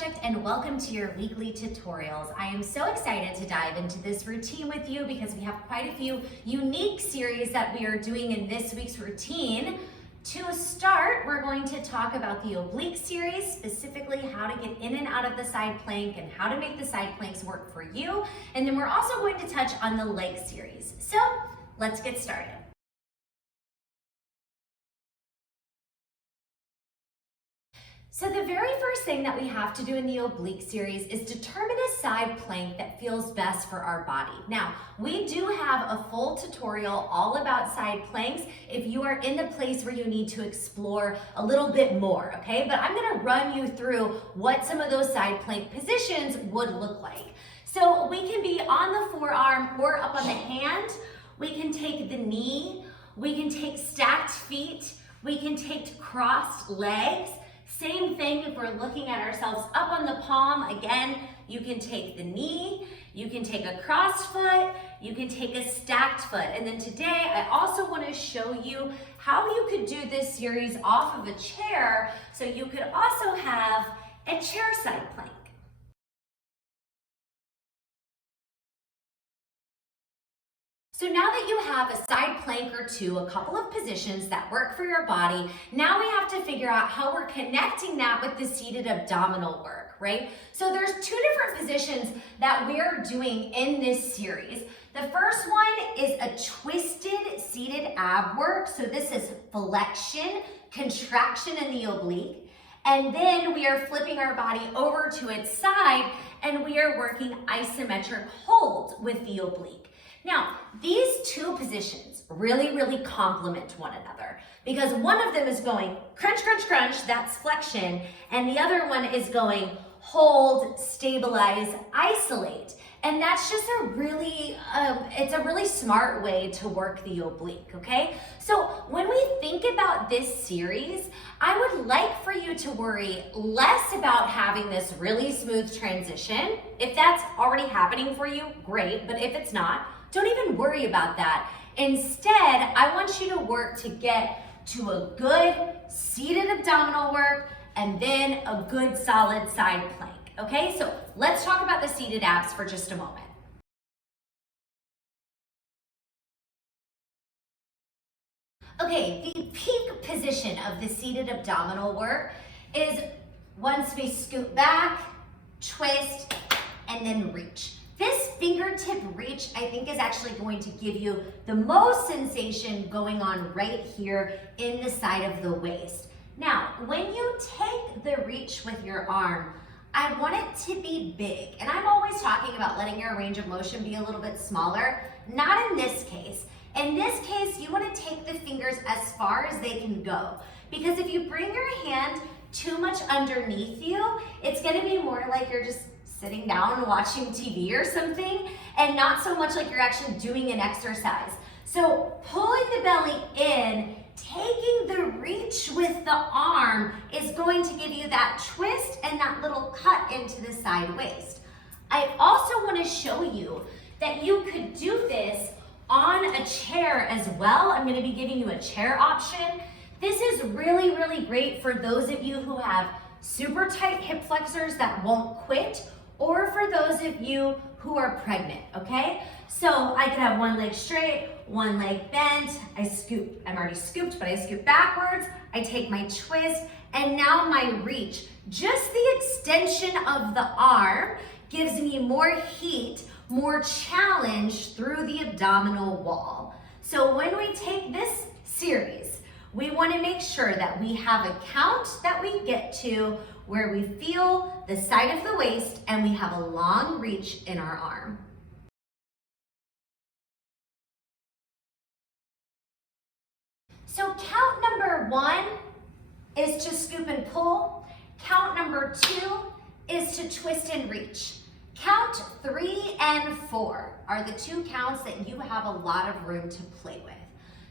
Project and welcome to your weekly tutorials. I am so excited to dive into this routine with you because we have quite a few unique series that we are doing in this week's routine. To start, we're going to talk about the oblique series, specifically how to get in and out of the side plank and how to make the side planks work for you. And then we're also going to touch on the leg series. So let's get started. So the very first thing that we have to do in the oblique series is determine a side plank that feels best for our body. Now, we do have a full tutorial all about side planks if you are in the place where you need to explore a little bit more, okay? But I'm gonna run you through what some of those side plank positions would look like. So we can be on the forearm or up on the hand. We can take the knee. We can take stacked feet. We can take crossed legs. Same thing if we're looking at ourselves up on the palm. Again, you can take the knee, you can take a crossed foot, you can take a stacked foot. And then today, I also want to show you how you could do this series off of a chair, so you could also have a chair side plank. So now that you have a side plank or two, a couple of positions that work for your body, now we have to figure out how we're connecting that with the seated abdominal work, right? So there's two different positions that we're doing in this series. The first one is a twisted seated ab work. So this is flexion, contraction in the oblique. And then we are flipping our body over to its side and we are working isometric hold with the oblique. Now, these two positions really complement one another because one of them is going crunch, crunch, crunch, that's flexion, and the other one is going hold, stabilize, isolate. And that's just a really, it's a really smart way to work the oblique, okay? So when we think about this series, I would like for you to worry less about having this really smooth transition. If that's already happening for you, great, but if it's not, don't even worry about that. Instead, I want you to work to get to a good seated abdominal work and then a good solid side plank, okay? So let's talk about the seated abs for just a moment. Okay, the peak position of the seated abdominal work is once we scoot back, twist, and then reach. This fingertip reach, I think, is actually going to give you the most sensation going on right here in the side of the waist. Now, when you take the reach with your arm, I want it to be big. And I'm always talking about letting your range of motion be a little bit smaller. Not in this case. In this case, you want to take the fingers as far as they can go. Because if you bring your hand too much underneath you, it's going to be more like you're just sitting down and watching TV or something, and not so much like you're actually doing an exercise. So pulling the belly in, taking the reach with the arm is going to give you that twist and that little cut into the side waist. I also want to show you that you could do this on a chair as well. I'm going to be giving you a chair option. This is really great for those of you who have super tight hip flexors that won't quit, or for those of you who are pregnant, okay? So I could have one leg straight, one leg bent, I'm already scooped, but I scoop backwards, I take my twist, and now my reach. Just the extension of the arm gives me more heat, more challenge through the abdominal wall. So when we take this series, we want to make sure that we have a count that we get to where we feel the side of the waist and we have a long reach in our arm. So count number 1 is to scoop and pull. Count number 2 is to twist and reach. Count 3 and 4 are the two counts that you have a lot of room to play with.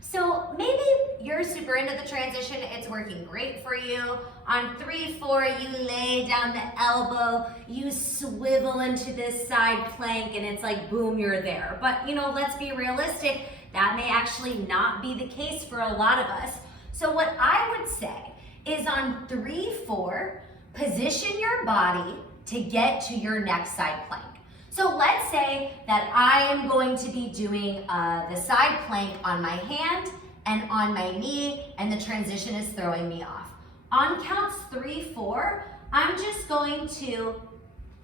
So maybe you're super into the transition, it's working great for you. On 3, 4, you lay down the elbow, you swivel into this side plank, and it's like, boom, you're there. But let's be realistic, that may actually not be the case for a lot of us. So what I would say is on 3, 4, position your body to get to your next side plank. So let's say that I am going to be doing the side plank on my hand and on my knee, and the transition is throwing me off. On counts 3, 4, I'm just going to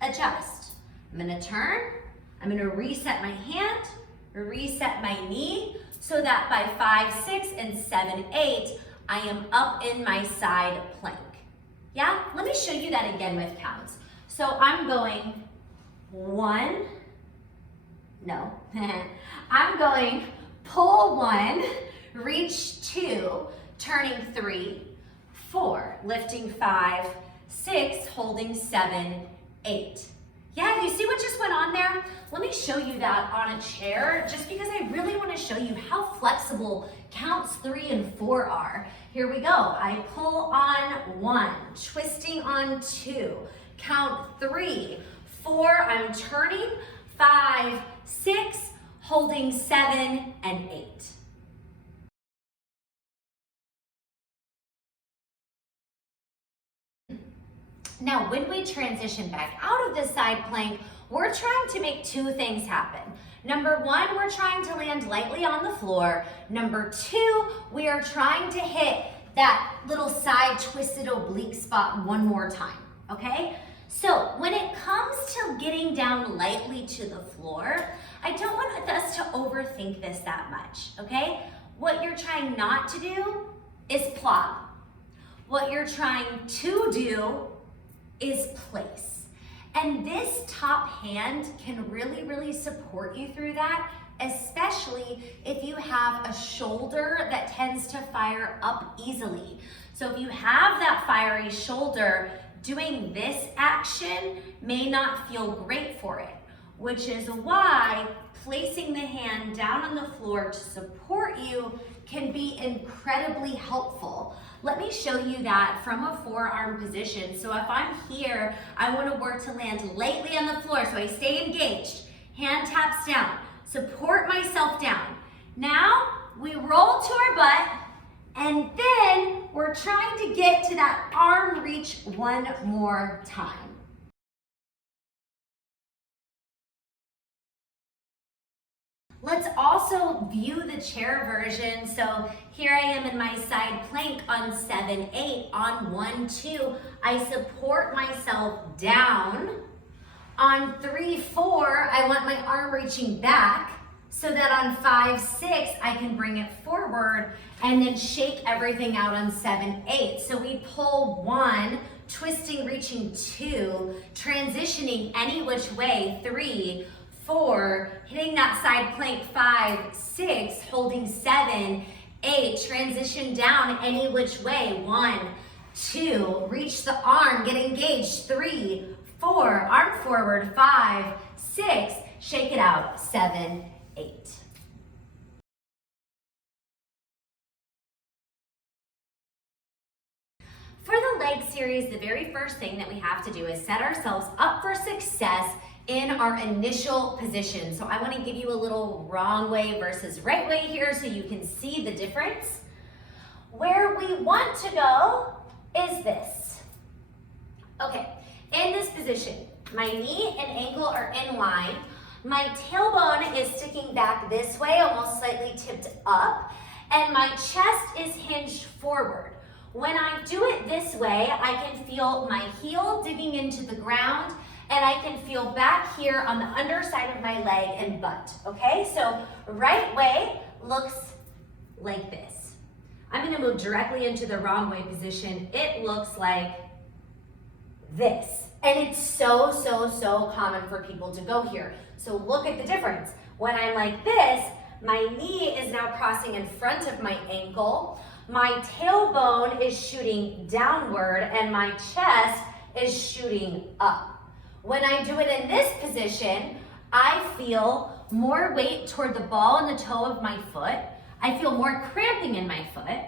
adjust. I'm gonna turn, I'm gonna reset my hand, reset my knee, so that by 5, 6, and 7, 8, I am up in my side plank. Yeah, let me show you that again with counts. So I'm going 1, no, I'm going pull 1, reach 2, turning 3, 4, lifting 5, 6, holding 7, 8. Yeah, do you see what just went on there? Let me show you that on a chair, just because I really want to show you how flexible counts 3 and 4 are. Here we go. I pull on 1, twisting on 2, count 3, 4, I'm turning, 5, 6, holding 7, and 8. Now, when we transition back out of the side plank, we're trying to make 2 things happen. Number 1, we're trying to land lightly on the floor. Number 2, we are trying to hit that little side twisted oblique spot one more time, okay? So when it comes to getting down lightly to the floor, I don't want us to overthink this that much, okay? What you're trying not to do is plop. What you're trying to do is place. And this top hand can really, really support you through that, especially if you have a shoulder that tends to fire up easily. So if you have that fiery shoulder, doing this action may not feel great for it, which is why placing the hand down on the floor to support you can be incredibly helpful. Let me show you that from a forearm position. So if I'm here, I want to work to land lightly on the floor so I stay engaged. Hand taps down, support myself down. Now we roll to our butt, and then we're trying to get to that arm reach one more time. Let's also view the chair version. So here I am in my side plank on 7, 8. On 1, 2, I support myself down. On 3, 4, I want my arm reaching back so that on 5, 6, I can bring it forward and then shake everything out on 7, 8. So we pull 1, twisting, reaching 2, transitioning any which way, 3, 4, hitting that side plank, 5, 6, holding 7, 8, transition down any which way, 1, 2, reach the arm, get engaged, 3, 4, arm forward, 5, 6, shake it out, 7, 8. For the leg series, the very first thing that we have to do is set ourselves up for success in our initial position. So I want to give you a little wrong way versus right way here so you can see the difference. Where we want to go is this. Okay, in this position, my knee and ankle are in line. My tailbone is sticking back this way, almost slightly tipped up, and my chest is hinged forward. When I do it this way, I can feel my heel digging into the ground, and I can feel back here on the underside of my leg and butt, okay? So right way looks like this. I'm gonna move directly into the wrong way position. It looks like this. And it's so common for people to go here. So look at the difference. When I'm like this, my knee is now crossing in front of my ankle. My tailbone is shooting downward and my chest is shooting up. When I do it in this position, I feel more weight toward the ball and the toe of my foot. I feel more cramping in my foot.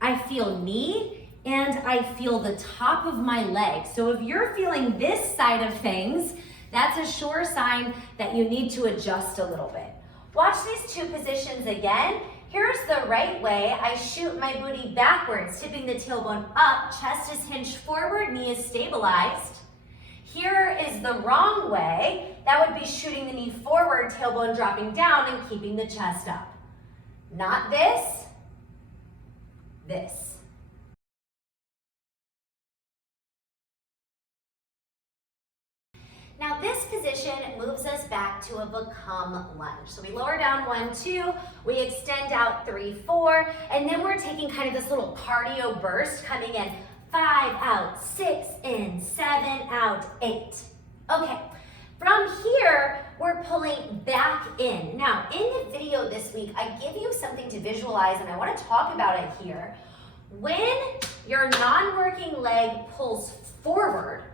I feel knee and I feel the top of my leg. So if you're feeling this side of things, that's a sure sign that you need to adjust a little bit. Watch these 2 positions again. Here's the right way. I shoot my booty backwards, tipping the tailbone up, chest is hinged forward, knee is stabilized. Here is the wrong way. That would be shooting the knee forward, tailbone dropping down and keeping the chest up. Not this, this. Now this position moves us back to a become lunge. So we lower down 1, 2, we extend out 3, 4, and then we're taking kind of this little cardio burst coming in 5 out, 6 in, 7 out, 8. Okay, from here, we're pulling back in. Now, in the video this week, I give you something to visualize, and I want to talk about it here. When your non-working leg pulls forward,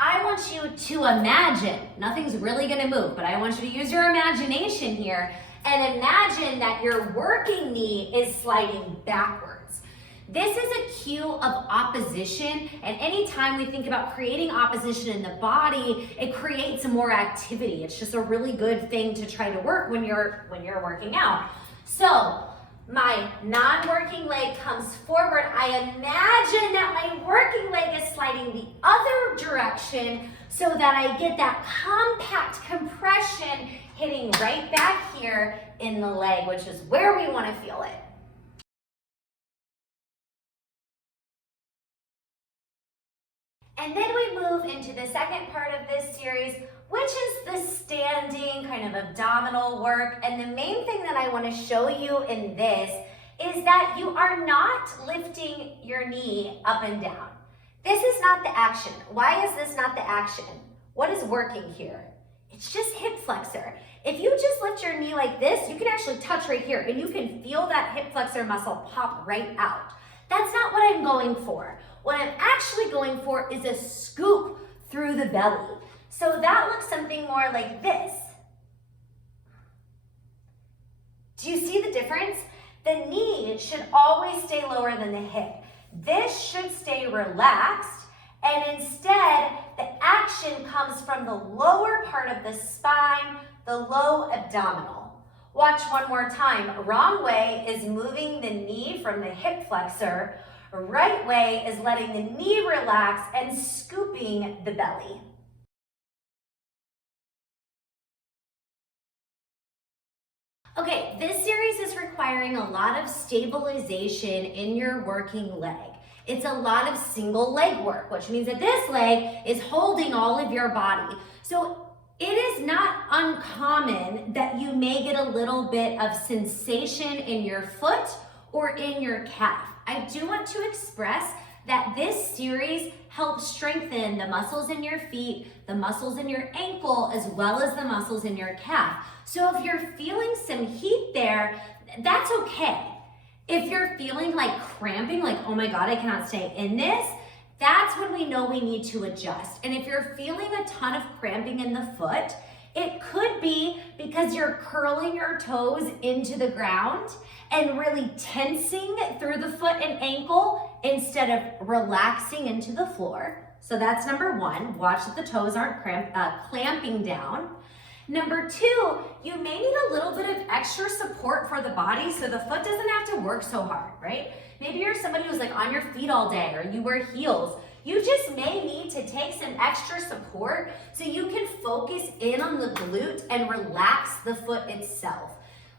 I want you to imagine, nothing's really gonna move, but I want you to use your imagination here and imagine that your working knee is sliding backwards. This is a cue of opposition, and anytime we think about creating opposition in the body, it creates more activity. It's just a really good thing to try to work when you're working out. So, my non-working leg comes forward. I imagine that my working leg is sliding the other direction so that I get that compact compression hitting right back here in the leg, which is where we want to feel it. And then we move into the second part of this series, which is the standing kind of abdominal work. And the main thing that I want to show you in this is that you are not lifting your knee up and down. This is not the action. Why is this not the action? What is working here? It's just hip flexor. If you just lift your knee like this, you can actually touch right here and you can feel that hip flexor muscle pop right out. That's not what I'm going for. What I'm actually going for is a scoop through the belly. So that looks something more like this. Do you see the difference? The knee should always stay lower than the hip. This should stay relaxed, and instead the action comes from the lower part of the spine, the low abdominal. Watch one more time. Wrong way is moving the knee from the hip flexor. Right way is letting the knee relax and scooping the belly. Okay, this series is requiring a lot of stabilization in your working leg. It's a lot of single leg work, which means that this leg is holding all of your body. So it is not uncommon that you may get a little bit of sensation in your foot or in your calf. I do want to express that this series helps strengthen the muscles in your feet, the muscles in your ankle, as well as the muscles in your calf. So if you're feeling some heat there, that's okay. If you're feeling like cramping, like, oh my God, I cannot stay in this, that's when we know we need to adjust. And if you're feeling a ton of cramping in the foot, it could be because you're curling your toes into the ground and really tensing through the foot and ankle instead of relaxing into the floor. So that's number one. Watch that the toes aren't clamping down. Number two, you may need a little bit of extra support for the body so the foot doesn't have to work so hard, right? Maybe you're somebody who's like on your feet all day or you wear heels. You just may need to take some extra support so you can focus in on the glute and relax the foot itself.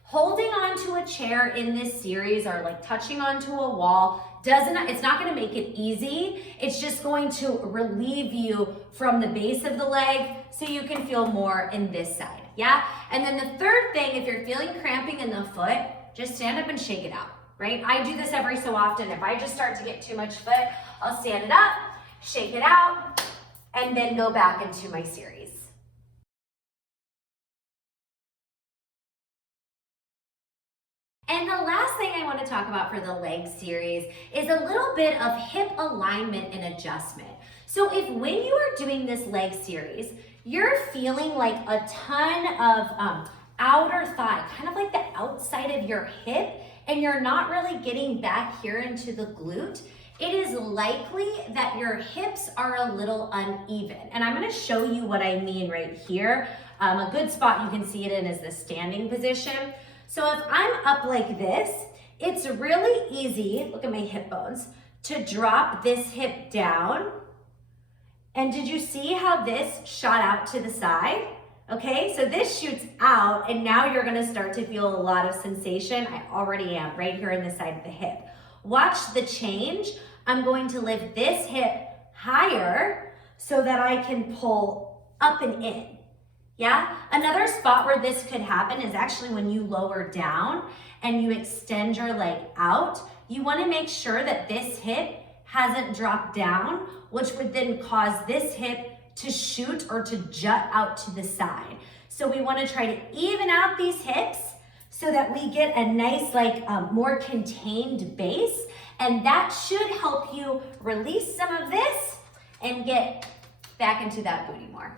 Holding onto a chair in this series or like touching onto a wall it's not going to make it easy. It's just going to relieve you from the base of the leg so you can feel more in this side, yeah? And then the third thing, if you're feeling cramping in the foot, just stand up and shake it out, right? I do this every so often. If I just start to get too much foot, I'll stand it up, shake it out, and then go back into my series. And the last thing I want to talk about for the leg series is a little bit of hip alignment and adjustment. So if when you are doing this leg series, you're feeling like a ton of outer thigh, kind of like the outside of your hip, and you're not really getting back here into the glute, it is likely that your hips are a little uneven. And I'm going to show you what I mean right here. A good spot you can see it in is the standing position. So if I'm up like this, it's really easy, look at my hip bones, to drop this hip down. And did you see how this shot out to the side? Okay, so this shoots out and now you're gonna start to feel a lot of sensation. I already am right here in the side of the hip. Watch the change. I'm going to lift this hip higher so that I can pull up and in. Yeah, another spot where this could happen is actually when you lower down and you extend your leg out. You want to make sure that this hip hasn't dropped down, which would then cause this hip to shoot or to jut out to the side. So we want to try to even out these hips so that we get a nice, more contained base, and that should help you release some of this and get back into that booty more.